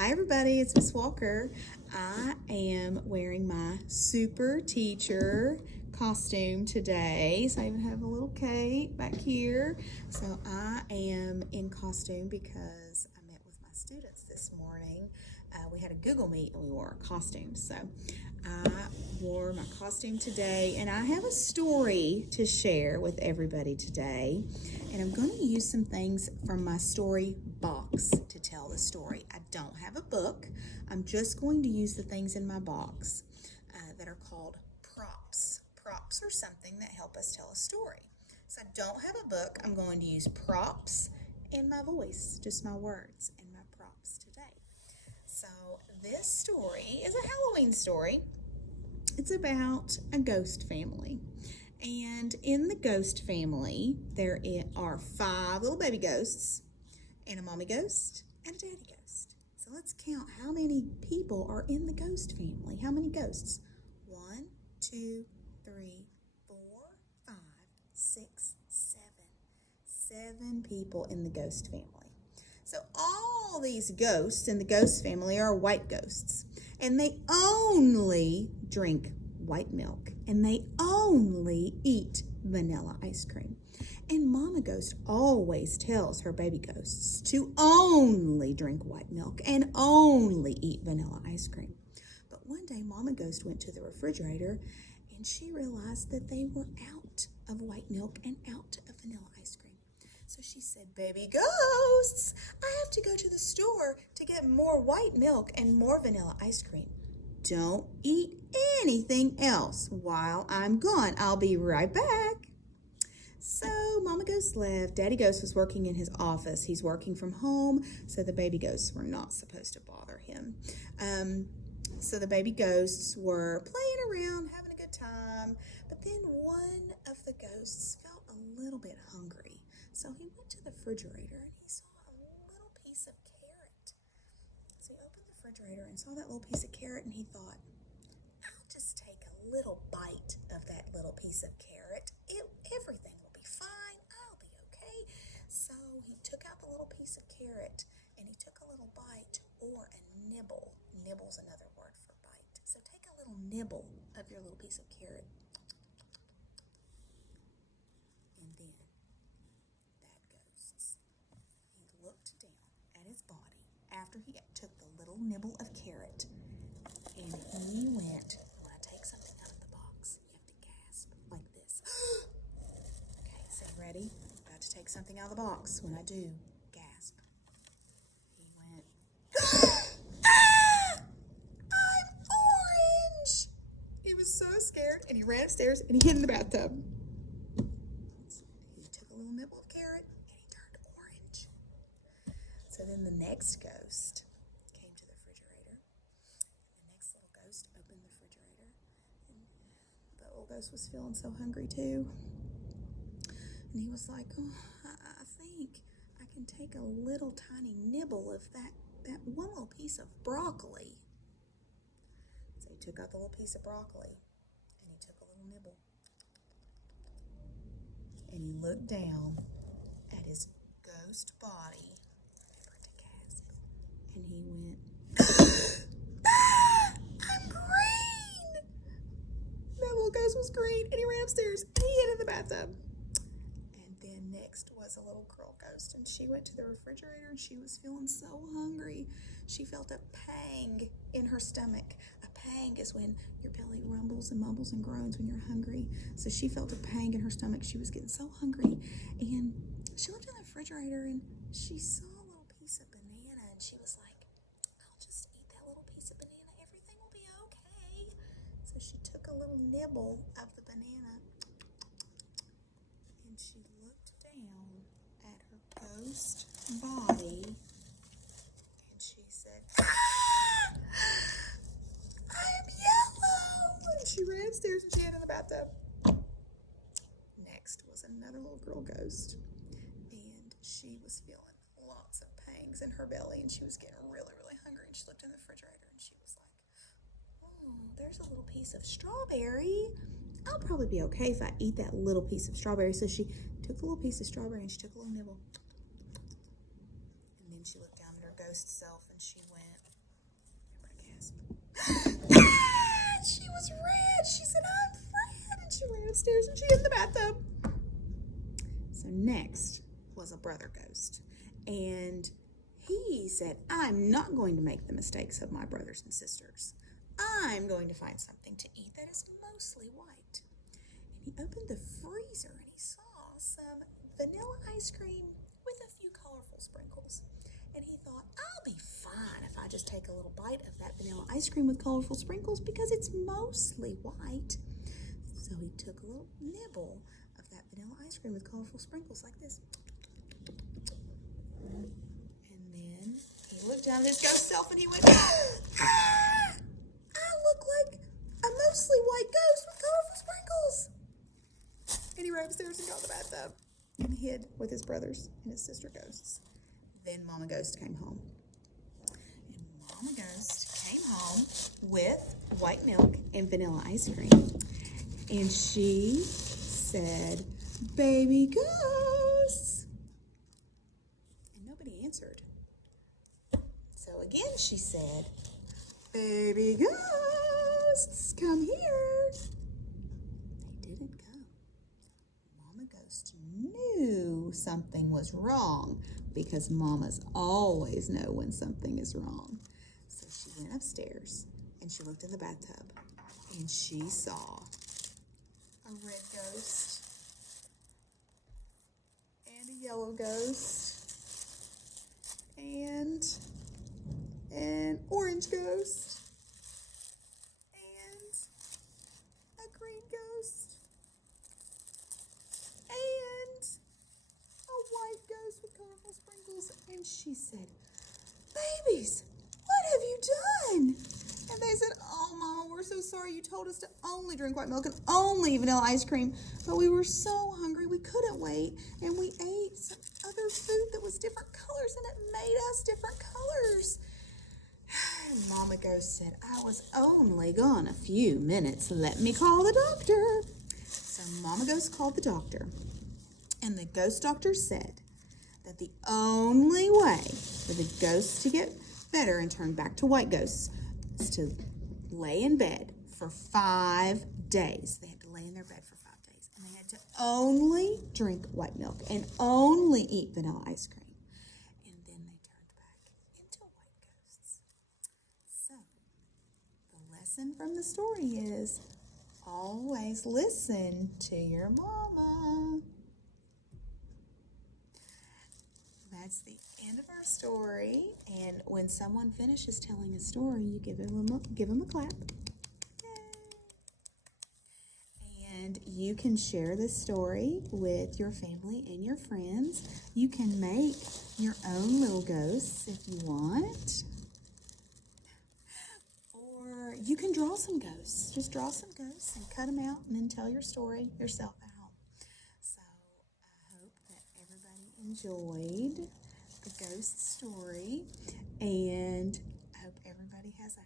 Hi everybody, it's Miss Walker. I am wearing my super teacher costume today. So I even have a little cape back here. So I am in costume because I met with my students this morning. We had a Google Meet and we wore our costumes. So I wore my costume today and I have a story to share with everybody today. And I'm going to use some things from my story box to tell the story. I don't have a book. I'm just going to use the things in my box that are called props. Props are something that help us tell a story. So I don't have a book. I'm going to use props and my voice, just my words and my props today. So this story is a Halloween story. It's about a ghost family. And in the ghost family, there are 5 little baby ghosts, and a mommy ghost, and a daddy ghost. So let's count how many people are in the ghost family. How many ghosts? 1, 2, 3, 4, 5, 6, 7. 7 people in the ghost family. So all these ghosts in the ghost family are white ghosts. And they only drink white milk. And they only eat vanilla ice cream. And Mama Ghost always tells her baby ghosts to only drink white milk and only eat vanilla ice cream. But one day Mama Ghost went to the refrigerator and she realized that they were out of white milk and out of vanilla ice cream. So she said, "Baby ghosts, I have to go to the store to get more white milk and more vanilla ice cream. Don't eat anything else while I'm gone. I'll be right back." So Mama Ghost left. Daddy Ghost was working in his office. He's working from home, so the baby ghosts were not supposed to bother him. So the baby ghosts were playing around, having a good time. But then one of the ghosts felt a little bit hungry. So he went to the refrigerator and he saw a little piece of carrot. So he opened the refrigerator and saw that little piece of carrot and he thought, "I'll just take a little bite of that little piece of carrot. Everything will be fine. I'll be okay." So he took out the little piece of carrot and he took a little bite, or a nibble. Nibble's another word for bite. So take a little nibble of your little piece of carrot. And then that ghost, he looked down at his body after he took the little nibble of carrot and he went, when I take something out of the box, you have to gasp like this. Okay, so ready? About to take something out of the box. When I do, gasp. He went, "Ah! I'm orange!" He was so scared and he ran upstairs and he hid in the bathtub. He took a little nibble of carrot and he turned orange. So then the next ghost came to the refrigerator. And the next little ghost opened the refrigerator. And the little ghost was feeling so hungry too. And he was like, "Oh, I think I can take a little tiny nibble of that one little piece of broccoli." So he took out the little piece of broccoli and he took a little nibble. And he looked down at his ghost body, remember to gasp, and he went, "Ah, I'm green!" That little ghost was green and he ran upstairs and he hid in the bathtub. And then next was a little girl ghost, and she went to the refrigerator and she was feeling so hungry. She felt a pang in her stomach. A pang is when your belly rumbles and mumbles and groans when you're hungry. So she felt a pang in her stomach. She was getting so hungry, and she looked in the refrigerator and she saw a little piece of banana, and she was like, "I'll just eat that little piece of banana. Everything will be okay." So she took a little nibble of the banana and she looked down at her ghost body and she said, "Ah, I'm yellow!" And she ran upstairs and she hid in the bathtub. Next was another little girl ghost, and she was feeling lots of pangs in her belly and she was getting really, really hungry, and she looked in the refrigerator and she was like, "Oh, there's a little piece of strawberry. I'll probably be okay if I eat that little piece of strawberry." So she took the little piece of strawberry and she took a little nibble. And then she looked down at her ghost self and she went, gasp. She was red. She said, I'm red. And she ran upstairs and she hid in the bathtub. So next was a brother ghost. And he said, I'm not going to make the mistakes of my brothers and sisters. I'm going to find something to eat that is mostly white. And he opened the freezer and he saw some vanilla ice cream with a few colorful sprinkles. And he thought, I'll be fine if I just take a little bite of that vanilla ice cream with colorful sprinkles because it's mostly white. So he took a little nibble of that vanilla ice cream with colorful sprinkles like this. And then he looked down at his ghost self and he went, I look like a mostly white ghost with colorful sprinkles. And he ran upstairs and got in the bathtub and hid with his brothers and his sister ghosts. Then Mama Ghost came home. And Mama Ghost came home with white milk and vanilla ice cream. And she said, baby ghosts. And nobody answered. So again she said, baby ghosts, come here. They didn't come. Mama Ghost knew something was wrong because mamas always know when something is wrong. So she went upstairs and she looked in the bathtub and she saw a red ghost and a yellow ghost and an orange ghost and a green ghost and a white ghost with colorful sprinkles. And she said, babies, what have you done? And they said, oh, Mama, we're so sorry. You told us to only drink white milk and only vanilla ice cream. But we were so hungry, we couldn't wait. And we ate some other food that was different colors, and it made us different colors. And Mama Ghost said, I was only gone a few minutes. Let me call the doctor. So Mama Ghost called the doctor. And the ghost doctor said that the only way for the ghosts to get better and turn back to white ghosts is to lay in bed for 5 days. They had to lay in their bed for 5 days. And they had to only drink white milk and only eat vanilla ice cream. And then they turned back into white ghosts. So the lesson from the story is always listen to your mama. That's the end of our story. And when someone finishes telling a story, you give them a clap. Yay. And you can share this story with your family and your friends. You can make your own little ghosts if you want. Or you can draw some ghosts. Just draw some ghosts and cut them out and then tell your story yourself at home. So I hope that everybody enjoyed the ghost story, and I hope everybody has a